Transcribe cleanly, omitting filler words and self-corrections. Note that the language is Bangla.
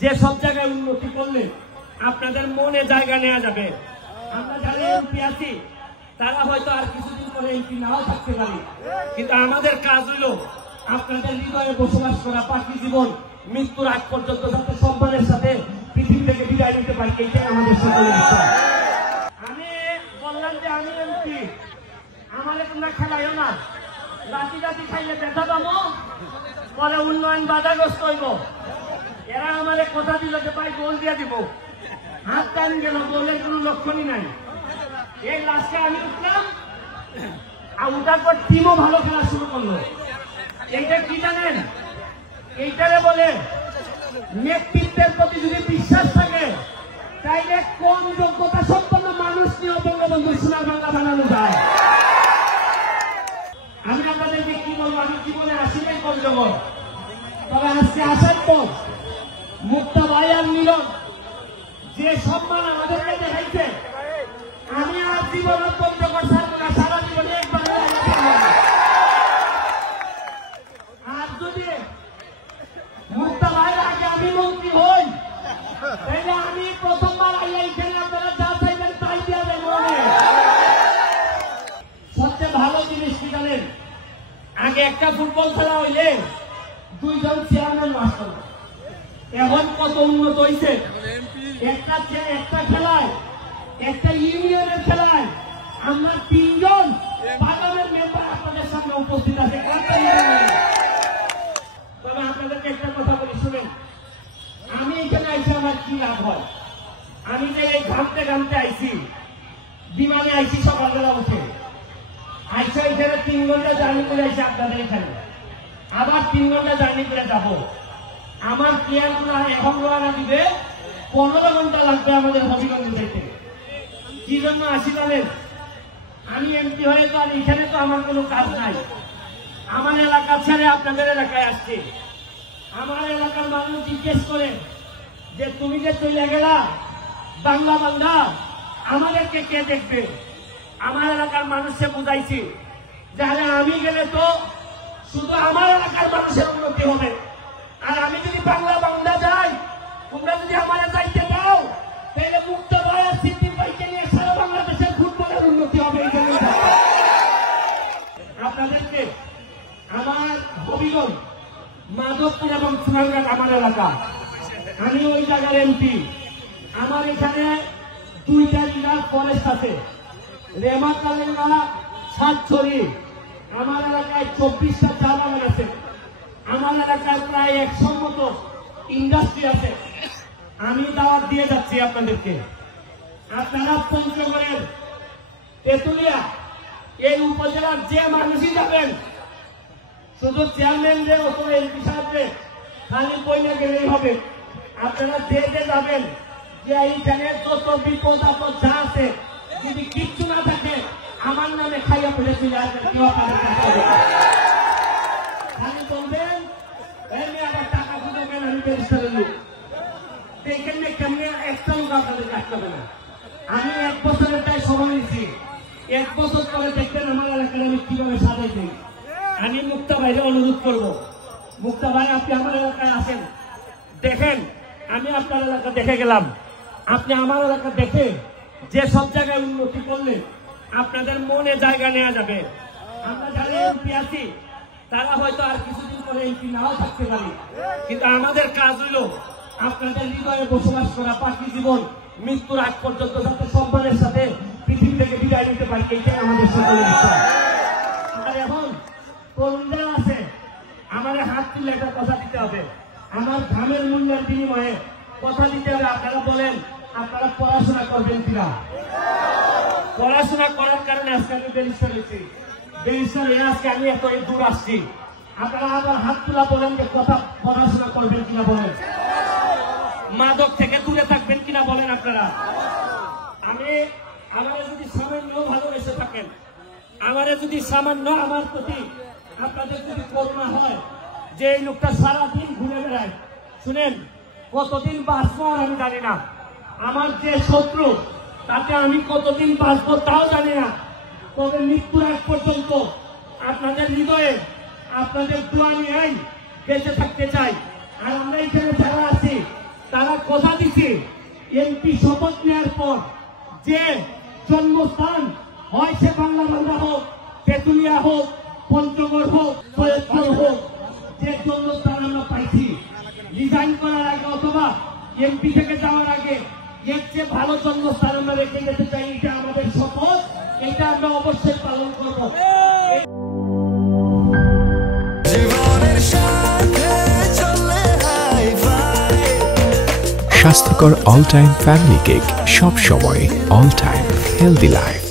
যে সব জায়গায় উন্নতি করলে আপনাদের মনে জায়গা নেওয়া যাবে। আমরা যারা এমপি আছি তারা হয়তো আর কিছুদিন পরে এমপি নাও থাকতে পারি, কিন্তু আমাদের কাজ হইল আপনাদের হৃদয়ে বসবাস করা, বাকি জীবন মৃত্যুর আগ পর্যন্ত যাতে সম্মানের সাথে পৃথিবী থেকে বিদায় নিতে পারি, এইটাই আমাদের সকলের ইচ্ছা। আমি বললাম যে আমি এমপি, আমাদের তোমরা খেলাইও না, রাতি রাতি খাইলে ব্যথা পাবো, পরে উন্নয়ন বাধাগ্রস্ত হইব। এরা আমাদের কথা দিল যে ভাই গোল দিয়ে দিব, হাত টান গেল, গোলের কোন লক্ষণই নাই। এই লাস্টে আমি উঠলাম, আর উঠার পর টিমও ভালো খেলা শুরু করলো। এইটা কি জানেন? এইটারে বলে নেতৃত্বের প্রতি যদি বিশ্বাস থাকে তাইলে কোন যোগ্যতা সম্পন্ন মানুষ নিয়ে বঙ্গবন্ধু সোনার বাংলা বানানো যায়। আমি আপনাদেরকে কি বলবো, আমি জীবনে আসিলেই কম জগৎ, তবে আজকে আসার পর মুক্তা ভাই আর মিলন যে সম্মান আমাদেরকে দেখাইছে, আমি আর জীবন পঞ্চগড় ছাড়বো না, সারা জীবনে একবার। আর যদি মুক্তা ভাইয়ের আগে আমি মন্ত্রী হই, তাহলে আমি প্রথমবার আইয়া এখানে আপনারা যা চাইবেন তাই দিয়ে দেবো। সবচেয়ে ভালো জিনিস কি জানেন? আগে একটা ফুটবল খেলা হইলে দুইজন চেয়ারম্যান মাস্টার, এখন কত উন্নত হয়েছে। একটা খেলায়, একটা ইউনিয়নের খেলায় আমরা 3 জন পার্লামেন্ট মেম্বার আপনাদের সামনে উপস্থিত আছে। তবে আপনাদেরকে একটা কথা বলি, শুনেন, আমি এখানে আইসি আমার কি লাভ হয়? আমি যে এই ঘামতে ঘামতে আইসি, বিমানে আইসি সকালবেলা উঠে, আইসা এখানে 3 ঘন্টা জার্নি করে আইসি আপনাদের এখানে, আবার 3 ঘন্টা জার্নি করে যাবো। আমার প্লেয়ার গুলো এখন রওনা দিবে, 15 ঘন্টা লাগবে আমাদের হবিগঞ্জ যেতে। কি জন্য আসি জানেন? আমি এমপি হয়ে তো আর এখানে তো আমার কোনো কাজ নাই, আমার এলাকা ছেড়ে আপনাদের এলাকায় আসছি। আমার এলাকার মানুষ জিজ্ঞেস করে যে তুমি যে চলে গেলা বাংলা বাংলা, আমাদেরকে কে দেখবে? আমার এলাকার মানুষকে বুঝাইছি যে আরে আমি গেলে তো শুধু আমার এলাকার মানুষের উন্নতি হবে, আর আমি যদি বাংলা বাংলা যাই, তোমরা যদি আমার যাইতে দাও, তাহলে মুক্ত ভাইয়ের সিদ্দিক ভাইকে নিয়ে সারা বাংলাদেশের ফুটবলের উন্নতি হবে। আপনাদেরকে আমার হবিগঞ্জ, মাধবপুর এবং সোনারঘাট আমার এলাকা, আমি ওই জায়গার এমপি। আমার এখানে 2টা রিজার্ভ ফরেস্ট আছে, রেমাকালেঙ্গা, সাতছড়ি। আমার এলাকায় 24টা চা বাগান আছে। আমার এলাকায় প্রায় 100 মতো ইন্ডাস্ট্রি আছে। আমি দাওয়াত দিয়ে যাচ্ছি আপনাদেরকে, আপনারা পঞ্চগড়ের তেতুলিয়া এই উপজেলার যে মানুষই যাবেন, শুধু চেয়ারম্যানরে অথবা এমপি সাহেবরে খালি বইলে গেলেই হবে। আপনারা যে যে যাবেন, যে এইখানে যত বিপদ আপদ যা আছে, যদি কিচ্ছু না থাকে আমার নামে খাইয়া পড়ে চলে আসবেন। খালি বলবেন আবার টাকা খুঁজবেন, আমি ব্যারিস্টারের লোক, এইখানে কেমনি একটা লোক আপনাদের কাটতে হবে না। আমি 1 বছরের তাই সময় নিচ্ছি, 1 বছর পরে দেখবেন আমার এলাকায় আমি কিভাবে সাজাই দিই। আমি মুক্তা ভাইরে অনুরোধ করব, মুক্তা ভাই আপনি আমার এলাকায় আসেন, দেখেন আমি আপনার এলাকা দেখে গেলাম, আপনি আমার এলাকা দেখে যে সব জায়গায় উন্নতি করলে আপনাদের মনে জায়গা নেওয়া যাবে। আমরা যারা এমপি আছি তারা হয়তো আর কিছুদিন পরে এমপি নাও থাকতে পারি, কিন্তু আমাদের কাজ হইল আপনাদের হৃদয়ে বসবাস করা, বাকি জীবন মৃত্যুর আগ পর্যন্ত যাতে সম্মানের সাথে পৃথিবী থেকে বিদায় নিতে পারি, এইটাই আমাদের সকলের ইচ্ছা। আর এখন তরুণরা আছে, আমাদের হাত তুলে একটা কথা দিতে হবে, আমার ঘামের মূল্যের বিনিময়ে কথা দিতে হবে। আপনারা বলেন আপনারা পড়াশোনা করবেন কিনা? পড়াশোনা করার কারণে আজকে আমি ব্যারিস্টার হয়েছি, ব্যারিস্টার হয়ে আজকে আমি এত দূর আসছি। আপনারা আবার হাত তোলা বলেন যে কথা পড়াশোনা করবেন কিনা বলেন, মাদক থেকে দূরে থাকবেন কিনা বলেন আপনারা। আমাদের যদি সামান্য ভালোবেসে থাকেন, আমাদের যদি সামান্য আমার প্রতি আপনাদের যদি করুণা হয়, যে এই লোকটা সারাদিন ঘুরে বেড়ায়, শুনেন কতদিন বাঁচবো আর আমি জানি না, আমার যে শত্রু তাতে আমি কতদিন বাঁচবো তাও জানি না, তবে মৃত্যুর আগ পর্যন্ত আপনাদের হৃদয়ে আপনাদের দোয়া নিয়ে বেঁচে থাকতে চাই। আর আমরা এখানে যারা আছি তারা কথা দিচ্ছে এমপি শপথ নেওয়ার পর যে জন্মস্থান হয় সে বাংলাবান্ধা হোক, তেতুলিয়া হোক, পঞ্চগড় হোক, ফরিদপুর হোক, যে জন্মস্থান আমরা পাইছি রিজাইন করার আগে অথবা এমপি থেকে যাওয়ার আগে এর চেয়ে ভালো জন্মস্থান আমরা রেখে যেতে চাই। এটা আমাদের শপথ, এটা আমরা অবশ্যই পালন করবো। স্বাস্থ্যকর অল টাইম ফ্যামিলি কেক, সব সময় অল টাইম হেলদি লাইফ।